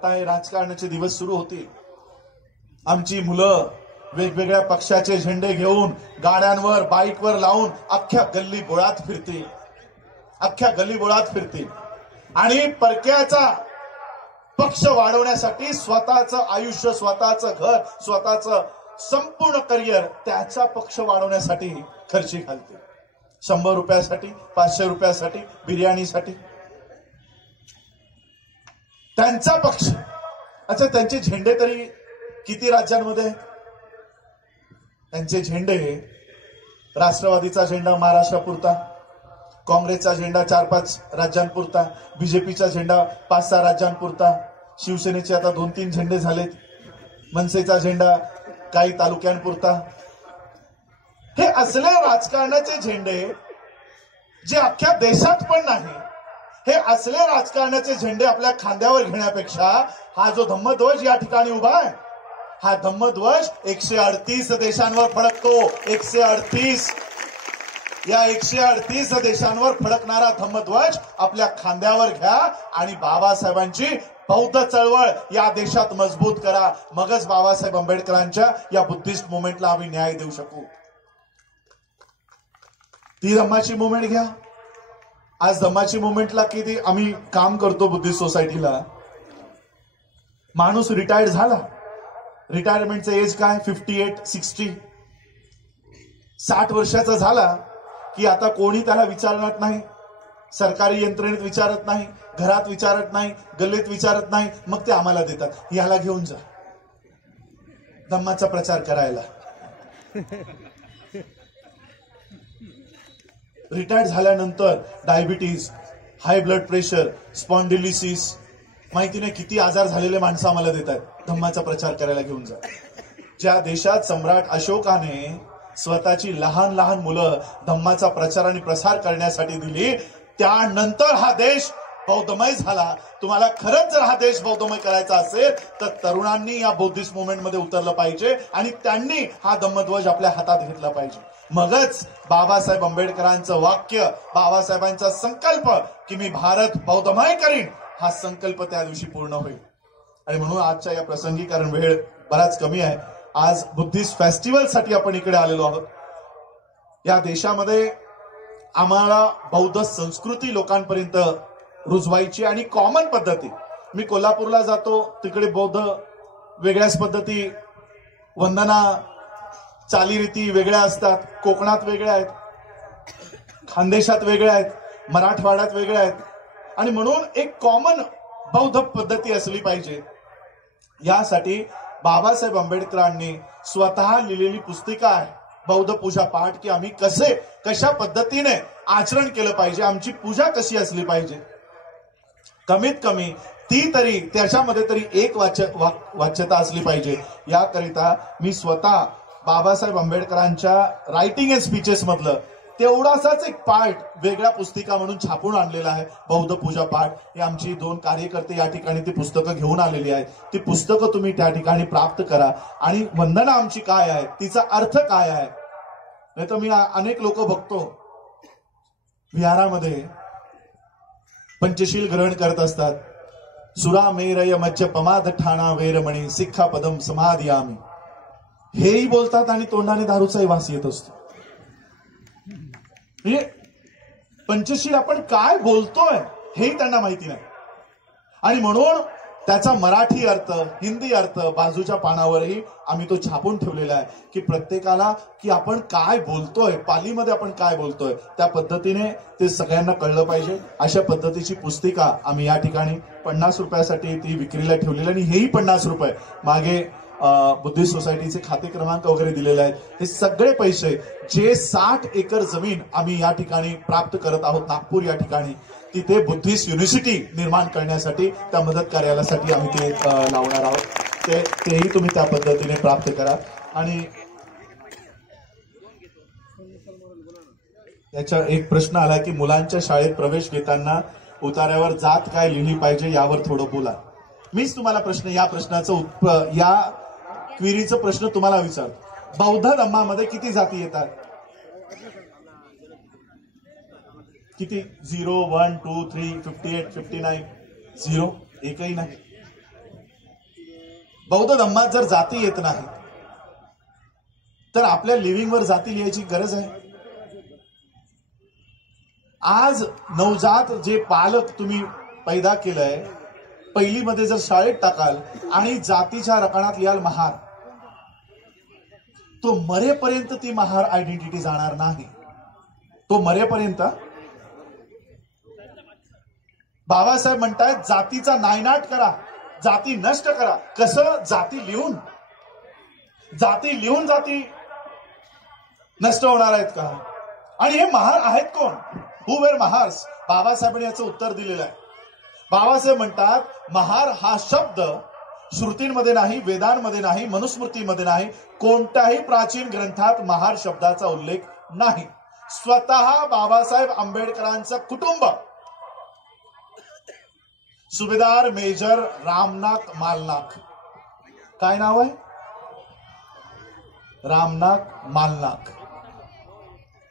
आता हे राजकारणाचे दिवस सुरू होतील. आमची मुलं वेगवेगळ्या पक्षाचे झेंडे घेऊन गाड्यांवर बाईकवर लावून अख्ख्या गल्ली बोळात फिरतील, अख्ख्या गल्ली बोळात फिरतील आणि परक्याचा पक्ष वाढवण्यासाठी स्वतःचं आयुष्य, स्वतःचं घर, स्वतःचं संपूर्ण करिअर त्याचा पक्ष वाढवण्यासाठी खर्ची घालतील. 100 रुपयासाठी, 500 रुपयासाठी, बिर्याणीसाठी त्यांचा पक्ष. अच्छा, त्यांचे झेंडे तरी किती राज्यांमध्ये? त्यांचे झेंडे, राष्ट्रवादीचा झेंडा महाराष्ट्रापुरता, काँग्रेसचा झेंडा 4-5 राज्यांपुरता, बीजेपीचा झेंडा 5-6 राज्यांपुरता, शिवसेनेचे आता 2-3 झेंडे झालेत, मनसेचा झेंडा काही तालुक्यांपुरता. हे असले राजकारणाचे झेंडे जे अख्ख्या देशात पण नाही, हे असले राजकारणाचे झेंडे आपल्या खांद्यावर घेण्यापेक्षा हा जो धम्मध्वज या ठिकाणी उभा आहे, हा धम्मध्वज 138 देशांवर फडकतो. 138 या 138 देशांवर फडकणारा धम्मध्वज आपल्या खांद्यावर घ्या आणि बाबासाहेबांची बौद्ध चळवळ या देशात मजबूत करा. मगच बाबासाहेब आंबेडकरांच्या या बुद्धिस्ट मुवमेंटला आम्ही न्याय देऊ शकू. ती धम्माची मुवमेंट घ्या. आज धम्माची मुवमेंटला किती आम्ही काम करतो बुद्धिस्ट सोसायटीला. माणूस रिटायर्ड झाला, रिटायरमेंटचं एज काय? 58-60. 60 वर्षाचा झाला की आता कोणी त्याला विचारणार नाही, सरकारी यंत्रणेत विचारत नाही, घरात विचारत नाही, गल्लीत विचारत नाही. मग ते आम्हाला देतात, याला घेऊन जा धम्माचा प्रचार करायला. रिटायर्ड झाल्यानंतर डायबिटीज, हाय ब्लड प्रेशर, स्पॉन्डिलिसिस, माहिती नाही किती आजार झालेले माणसं आम्हाला देतात. धम्माचा प्रचार करायला घेऊन जा. ज्या देशात सम्राट अशोकाने स्वतःची लहान लहान मुलं धम्माचा प्रचार आणि प्रसार करण्यासाठी दिली, त्यानंतर हा देश बौद्धमय झाला. तुम्हाला खरंच जर हा देश बौद्धमय करायचा असेल तर तरुणांनी या बुद्धिस्ट मुवमेंटमध्ये उतरलं पाहिजे आणि त्यांनी हा धम्मध्वज आपल्या हातात घेतला पाहिजे. मगच बाबासाहेब आंबेडकरांचं वाक्य, बाबासाहेबांचा संकल्प की मी भारत बौद्धमय करीन, हा संकल्प त्या दिवशी पूर्ण होईल. आणि म्हणून आजच्या या प्रसंगी, कारण वेळ बराच कमी आहे, आज बुद्धिस्ट फेस्टिवलसाठी आपण इकडे आलेलो आहोत. या देशामध्ये आम्हाला बौद्ध संस्कृती लोकांपर्यंत रुजवायची आणि कॉमन पद्धती. मी कोल्हापूरला जातो, तिकडे बौद्ध वेगळ्याच पद्धती, वंदना चालीरीती वेगळ्या असतात, कोकणात वेगळ्या आहेत, खानदेशात वेगळ्या आहेत, मराठवाड्यात वेगळ्या आहेत. आणि म्हणून एक कॉमन बौद्ध पद्धती असली पाहिजे. यासाठी बाबासाहेब आंबेडकरांनी स्वतः लिहिलेली पुस्तिका आहे बौद्ध पूजा पाठ, की आम्ही कशा पद्धतीने आचरण केलं पाहिजे, आमची पूजा कशी असली पाहिजे. कमीत कमी ती तरी त्याच्यामध्ये तरी एक वाच्यता असली पाहिजे. याकरिता मी स्वतः बाबासाहेब आंबेडकरांच्या रायटिंग अँड स्पीचेस मधलं तेवढासाच एक पार्ट वेगळ्या पुस्तिका म्हणून छापून आणलेला आहे, बौद्ध पूजा पाठ. हे आमची 2 कार्यकर्ते या ठिकाणी ती पुस्तकं घेऊन आलेली आहेत. ती पुस्तकं तुम्ही त्या ठिकाणी प्राप्त करा. आणि वंदना आमची काय आहे, तिचा अर्थ काय आहे. नाही तर मी अनेक लोक बघतो विहारामध्ये पंचशील ग्रहण करत असतात. सुरा मेरय मज्ज पमाद ठाणा वेरमणी सिक्खा पदम समाधियामी, हेही बोलतात आणि तोंडाने दारूचाही वास येत असतो. पंचशील आपण काय बोलतोय हेही त्यांना माहिती नाही. आणि म्हणून त्याचा मराठी अर्थ, हिंदी अर्थ बाजूच्या पानावरही आम्ही तो छापून ठेवलेला आहे, की प्रत्येकाला की आपण काय बोलतोय, पालीमध्ये आपण काय बोलतोय, त्या पद्धतीने ते सगळ्यांना कळलं पाहिजे. अशा पद्धतीची पुस्तिका आम्ही या ठिकाणी 50 रुपयासाठी ती विक्रीला ठेवलेली. आणि हेही 50 रुपये मागे बुद्धिस्ट सोसायटीचे खाते क्रमांक वगैरे दिलेले आहेत. हे सगळे पैसे जे 60 एकर जमीन आम्ही या ठिकाणी प्राप्त करत आहोत नागपूर या ठिकाणी, तिथे बुद्धिस्ट युनिव्हर्सिटी निर्माण करण्यासाठी, त्या मदत कार्यालयासाठी आम्ही ते लावणार आहोत. तेही तुम्ही त्या पद्धतीने प्राप्त करा. आणि याचा एक प्रश्न आला की मुलांच्या शाळेत प्रवेश घेताना उतार्यावर जात काय लिहिली पाहिजे यावर थोडं बोला. मीच तुम्हाला या प्रश्नाचं या क्वेरीचा प्रश्न तुम्हाला विचारतो. बौद्ध धम्मामध्ये किती जाती येतात? किती? 0, 1, 2, 3, 58, 59, 0 एकही नाही. बौद्ध धम्मात जर जाती येत नाही तर आपल्या लिव्हिंगवर जाती लिहायची गरज आहे? आज नवजात जे पालक तुम्ही पैदा केलंय, पहिलीमध्ये जर शाळेत टाकाल आणि जातीच्या रकानात लिहाल महार, तो मरेपर्यंत ती महार आयडेंटिटी जाणार नाही. तो मरेपर्यंत. बाबासाहेब म्हणतायत जातीचा नायनाट करा, जाती नष्ट करा. कसं? जाती लिहून जाती नष्ट होणार आहेत का? आणि हे महार आहेत कोण? Who were Mahars? बाबासाहेबांनी याचं उत्तर दिलेलं आहे. बाबासाहेब म्हणतात महार हा शब्द श्रुतींमध्ये नाही, वेदांमध्ये नाही, मनुस्मृतीमध्ये नाही, कोणत्याही प्राचीन ग्रंथात महार शब्दाचा उल्लेख नाही. स्वतः बाबासाहेब आंबेडकरांचं कुटुंब सुभेदार मेजर रामनाथ मालनाथ, काय नाव आहे? रामनाथ मालनाथ.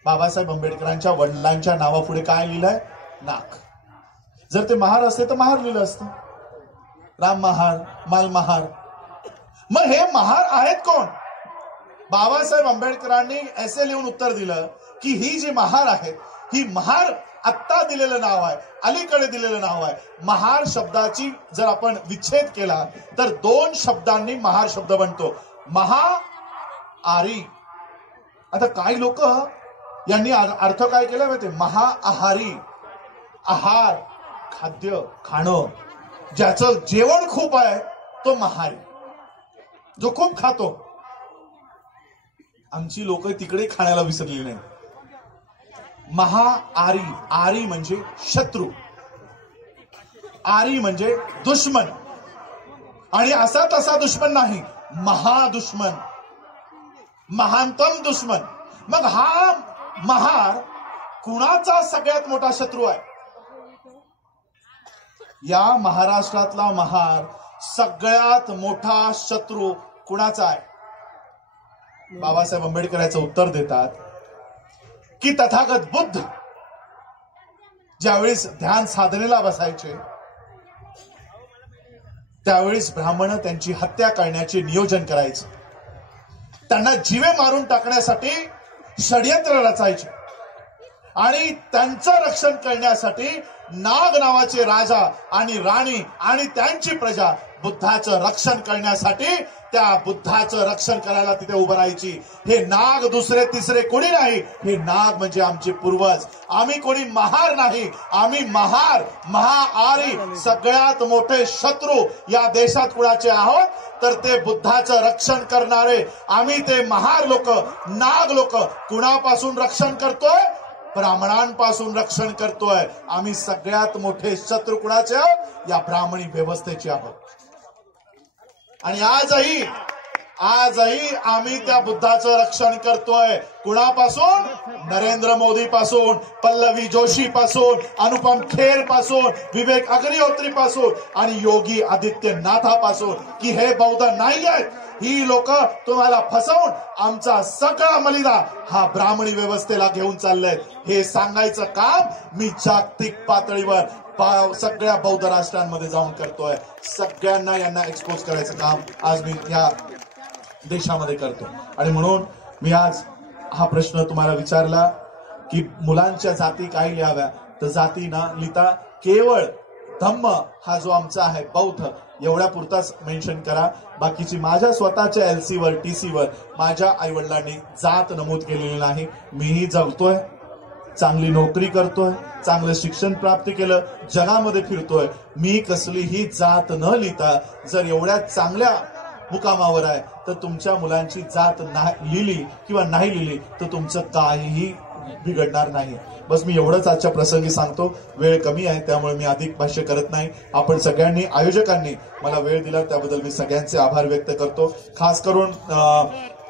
बाबासाहेब आंबेडकरांच्या वडिलांच्या नावापुढे काय लिहिलंय? नाक. जर ते महार असते तर महार लिहिलं असतं. राम महार, माल महार. मग हे महार आहेत कोण? बाबासाहेब आंबेडकरांनी ऐसे लिहून उत्तर दिलं की ही जी महार आहेत, ही महार आत्ता दिलेलं नाव आहे, अलीकडे दिलेलं नाव आहे. महार शब्दाची जर आपण विच्छेद केला तर 2 शब्दांनी महार शब्द बनतो. महा आरी. आता काही लोक यांनी अर्थ काय केला माहिती? महाआहारी. आहार, खाद्य, खाणं. ज्याचं जेवण खूप आहे तो महारी, जो खूप खातो. आमची लोक तिकडे खाण्याला विसरलेली नाही. महाआरी. आरी म्हणजे शत्रू, आरी म्हणजे दुश्मन. आणि असा तसा दुश्मन नाही, महादुश्मन, महानतम दुश्मन. मग हा महार कुणाचा सगळ्यात मोठा शत्रू आहे? या महाराष्ट्रातला महार सगळ्यात मोठा शत्रू कुणाचा आहे? बाबासाहेब आंबेडकर याचं उत्तर देतात की तथागत बुद्ध ज्यावेळेस ध्यान साधनेला बसायचे त्यावेळेस ब्राह्मण त्यांची हत्या करण्याचे नियोजन करायचे. त्यांना जीवे मारून टाकण्यासाठी षड्यंत्र रचायचे आणि त्यांचं रक्षण करण्यासाठी नाग नावाचे राजा आणि राणी आणि त्यांची प्रजा बुद्धाचं रक्षण करण्यासाठी त्या बुद्धाचं रक्षण करायला तिथे उभं राहायची. हे नाग दुसरे तिसरे कोणी नाही, हे नाग म्हणजे आमचे पूर्वज. आम्ही कोणी महार नाही, आम्ही महार, महाआरी. सगळ्यात मोठे शत्रू या देशात कुणाचे आहोत तर ते बुद्धाचं रक्षण करणारे आम्ही. ते महार लोक, नाग लोक. कुणापासून रक्षण करतोय? ब्राह्मणांपासून रक्षण करतोय. आम्ही सगळ्यात मोठे शत्रू कुणाचे आहोत? या ब्राह्मणी व्यवस्थेचे आहोत. आणि आजही आम्ही त्या बुद्धाचं रक्षण करतोय. कुणापासून? नरेंद्र मोदी पासून, पल्लवी जोशी पासून, अनुपम खेर पासून, विवेक अग्निहोत्री पासून आणि योगी आदित्यनाथापासून. की हे बौद्ध नाही आहेत, ही लोक तुम्हाला फसवून आमचा सगळा मलिदा हा ब्राह्मणी व्यवस्थेला घेऊन चाललंय. हे सांगायचं काम मी जागतिक पातळीवर सगळ्या बौद्ध राष्ट्रांमध्ये जाऊन करतोय. सगळ्यांना यांना एक्सपोज करायचं काम आज मी या देशामध्ये करतो. आणि म्हणून मी आज हा प्रश्न तुम्हाला विचारला की मुलांच्या जाती काय लिहाव्या, तर जाती ना लिहिता केवळ धम्म हा जो आमचा आहे बौद्ध एवढ्या पुरताच मेन्शन करा. बाकीची माझ्या स्वतःच्या LC वर TC वर माझ्या आईवडिलांनी जात नमूद केलेली नाही. मीही जगतोय, चांगली नोकरी करतोय, चांगलं शिक्षण प्राप्त केलं, जगामध्ये फिरतोय. मी कसलीही जात न लिहिता जर एवढ्या चांगल्या मुकामावर आहे तर तुमच्या मुलांची जात लिहिली किंवा नाही लिहिली तर तुमचं काहीही बिघडणार नाही. बस मी एवढंच आजच्या प्रसंगी सांगतो. वेळ कमी आहे त्यामुळे मी अधिक भाष्य करत नाही. आपण सगळ्यांनी, आयोजकांनी मला वेळ दिला त्याबद्दल मी सगळ्यांचे आभार व्यक्त करतो. खास करून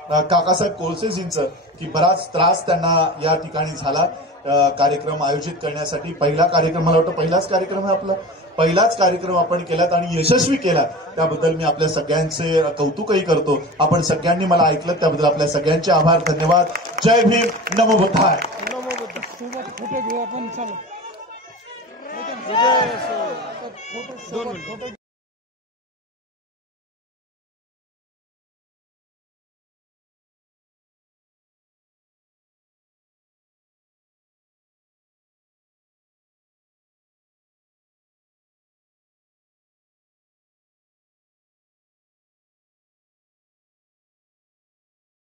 काकासाहेब कोळसेजींचं की बराच त्रास त्यांना या ठिकाणी झाला कार्यक्रम आयोजित करण्यासाठी. पहिला कार्यक्रम, मला वाटतं पहिलाच कार्यक्रम आहे आपला, पहिलाच कार्यक्रम आपण केलात आणि यशस्वी केला त्याबद्दल मी आपल्या सगळ्यांचे कौतुकही करतो. आपण सगळ्यांनी मला ऐकलं त्याबद्दल आपल्या सगळ्यांचे आभार, धन्यवाद. जय भीम, नमो बुद्धाय. फोटो घेऊ आपण, चला.